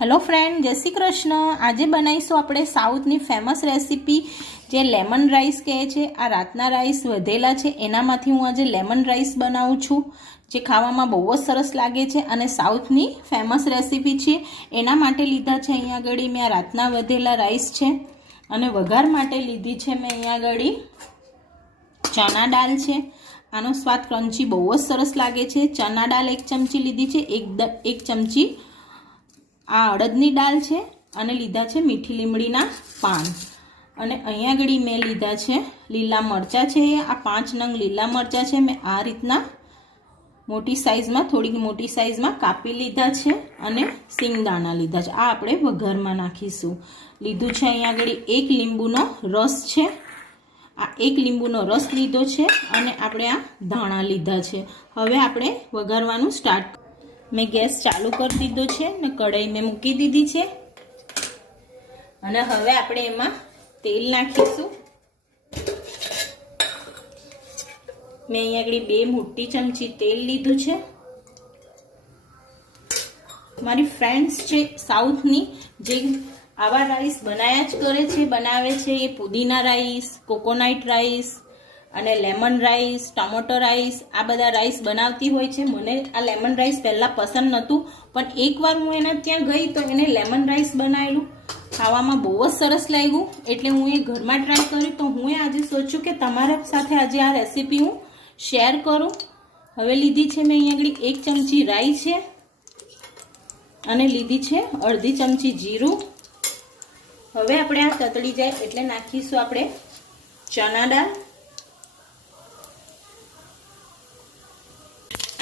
Hello friend જય શ્રી કૃષ્ણ. આજે બનાવીશું આપણે સાઉથની ફેમસ રેસીપી જે લેમન રાઈસ કહે છે, આ રાતના રાઈસ વધેલા છે. એનામાંથી હું આજે લેમન રાઈસ બનાવું છું, જે ખાવામાં બહુ જ સરસ લાગે છે અને સાઉથની ફેમસ રેસીપી છે. એના માટે લીધા છે અહીંયા આગળ મેં આ રાતના વધેલા રાઈસ છે. અને વઘાર માટે લીધી છે મેં અહીંયા આગળ ચણા દાળ છે. આનો સ્વાદ ક્રન્ચી બહુ જ સરસ લાગે છે. ચણા દાળ એક ચમચી લીધી છે. એક એક ચમચી આ અડદની દાળ છે અને લીધા છે મીઠી લીમડીના પાન. અને અહીંયા આગળ મેં લીધા છે લીલા મરચાં છે. આ પાંચ નંગ લીલા મરચાં છે. મેં આ રીતના મોટી સાઇઝમાં, થોડીક મોટી સાઇઝમાં કાપી લીધા છે અને સિંગદાણા લીધા છે. આ આપણે વઘારમાં નાખીશું. લીધું છે અહીંયા આગળ એક લીંબુનો રસ છે. આ એક લીંબુનો રસ લીધો છે અને આપણે આ ધાણા લીધા છે. હવે આપણે વઘારવાનું સ્ટાર્ટ મેં ગેસ ચાલુ કરી દીધો છે ને કઢાઈ મેં મૂકી દીધી છે. અને હવે આપણે એમાં તેલ નાખીશું. મેં અહીંયા આગળ બે મોટી ચમચી તેલ લીધું છે. મારી ફ્રેન્ડ્સ છે સાઉથની, જે આવા રાઈસ બનાયા જ કરે છે, બનાવે છે એ પુદીના રાઈસ કોકોનટ રાઈસ અને લેમન રાઈસ ટોમેટો રાઈસ આ બધા રાઈસ બનાવતી હોય છે. મને આ લેમન રાઈસ પહેલાં પસંદ નહોતું, પણ એકવાર હું એના ત્યાં ગઈ તો એને લેમન રાઈસ બનાવેલું. ખાવામાં બહુ જ સરસ લાગ્યું. એટલે હું એ ઘરમાં ટ્રાય કર્યું તો હું આજે સોચ્યું કે તમારા સાથે આજે આ રેસીપી હું શેર કરું. હવે લીધી છે મેં અહીંયા આગળ એક ચમચી રાઈ છે અને લીધી છે અડધી ચમચી જીરું. હવે આપણે આ તતળી જાય એટલે નાખીશું આપણે ચણા દાળ.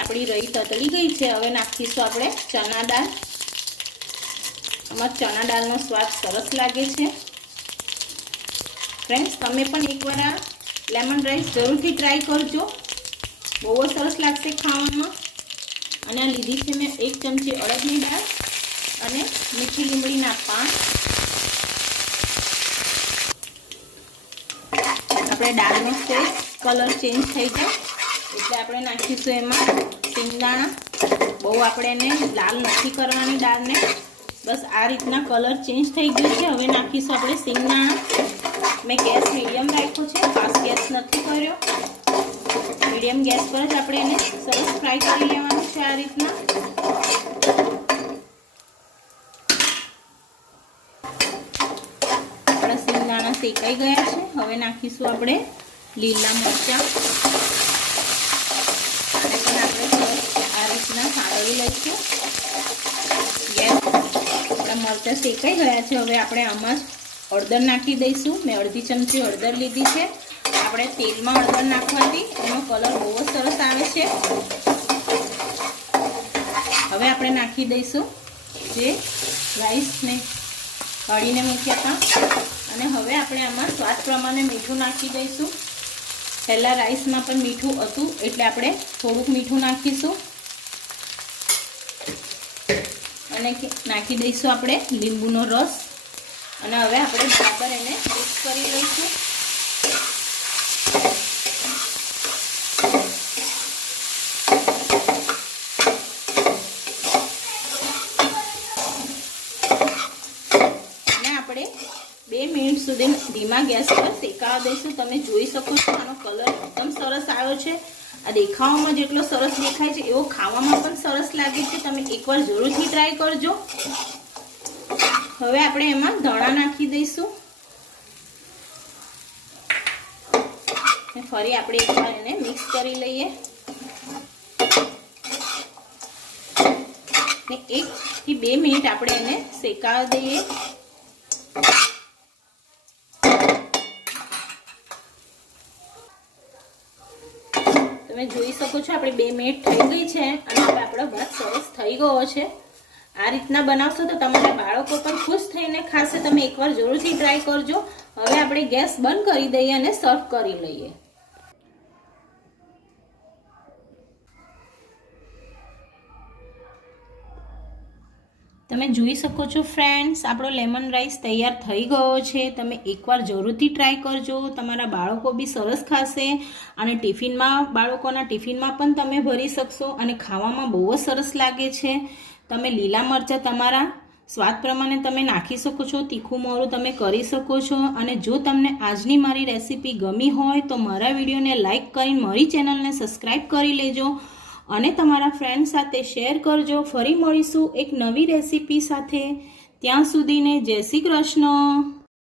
આપણી રહી તતળી ગઈ છે. હવે નાખીશું આપણે ચણા દાળ. આમાં ચણા દાળનો સ્વાદ સરસ લાગે છે. ફ્રેન્ડ્સ તમે પણ એકવાર આ લેમન રાઈસ જરૂરથી ટ્રાય કરજો. બહુ જ સરસ લાગશે ખાવામાં. અને આ લીધી છે મેં એક ચમચી અડદની દાળ અને મીઠી લીમડીના પાન. આપણે દાળનો સેજ કલર ચેન્જ થઈ જાય. એટલે આપણે નાખીશું એમાં સિંગદાણા. બહુ આપણે એને લાલ નથી કરવાની દાળને. બસ આ રીતના કલર ચેન્જ થઈ ગયો છે. હવે નાખીશું આપણે સિંગદાણા. મેં ગેસ મીડિયમ રાખ્યો છે. ફાસ્ટ ગેસ નથી કર્યો. મીડિયમ ગેસ પર જ આપણે એને સરસ ફ્રાય કરી લેવાનું છે આ રીતના. શેકાઈ ગયા છે. હવે નાખીશું આપણે લીલા મરચાં આને પણ આપણે સરસ આ સાળવી લઈશું ગેસ આપણા મરચાં શેકાઈ ગયા છે. હવે આપણે આમાં જ હળદર નાખી દઈશું. મેં અડધી ચમચી હળદર લીધી છે. આપણે તેલમાં હળદર નાખવાથી એનો કલર બહુ જ સરસ આવે છે. હવે આપણે નાખી દઈશું જે રાઈસને કાઢીને મૂક્યા હતા. અને હવે આપણે આમાં સ્વાદ પ્રમાણે મીઠું નાખી દઈશું. પહેલાં રાઈસમાં પણ મીઠું હતું એટલે આપણે થોડુંક મીઠું નાખીશું. અને નાખી દઈશું આપણે લીંબુનો રસ. અને હવે આપણે બરાબર એને મિક્સ કરી લઈશું. આપણે બે મિનિટ સુધી ધીમા ગેસ પર શેકાવા દઈશું. તમે જોઈ શકો છો આનો કલર એકદમ સરસ આવ્યો છે. આ દેખાવામાં જેટલો સરસ દેખાય છે, એવો ખાવામાં પણ સરસ લાગે છે. તમે એકવાર જરૂરથી ટ્રાય કરજો. હવે આપણે એમાં ધણા નાખી દઈશું. ફરી આપણે એકવાર એને મિક્સ કરી લઈએ. ને એક થી બે મિનિટ આપણે એને શેકાવા દઈએ. તમે જોઈ શકો છો, આપણે બે મિનિટ થઈ ગઈ છે અને હવે આપણો ભાત સરસ થઈ ગયો છે. આ રીતના બનાવશો તો તમારા બાળકો પણ ખુશ થઈને ખાશે. તમે એકવાર જરૂરથી ટ્રાય કરજો. હવે આપણે ગેસ બંધ કરી દઈએ અને સર્વ કરી લઈએ. તમે જોઈ શકો છો ફ્રેન્ડ્સ આપણો લેમન રાઈસ તૈયાર થઈ ગયો છે. તમે એકવાર જરૂરથી ટ્રાય કરજો. તમારા બાળકો બી સરસ ખાશે અને ટિફિનમાં, બાળકોના ટિફિનમાં પણ તમે ભરી શકશો અને ખાવામાં બહુ જ સરસ લાગે છે. તમે લીલા મરચાં તમારા સ્વાદ પ્રમાણે તમે નાખી શકો છો, તીખું મોરું તમે કરી શકો છો. અને જો તમને આજની મારી રેસીપી ગમી હોય તો મારા વિડીયોને લાઇક કરીને મારી ચેનલને સબસ્ક્રાઈબ કરી લેજો. અને તમારા ફ્રેન્ડ સાથે શેર કરજો. ફરી મળીશું એક નવી રેસીપી સાથે. ત્યાં સુધીને જય શ્રી કૃષ્ણ.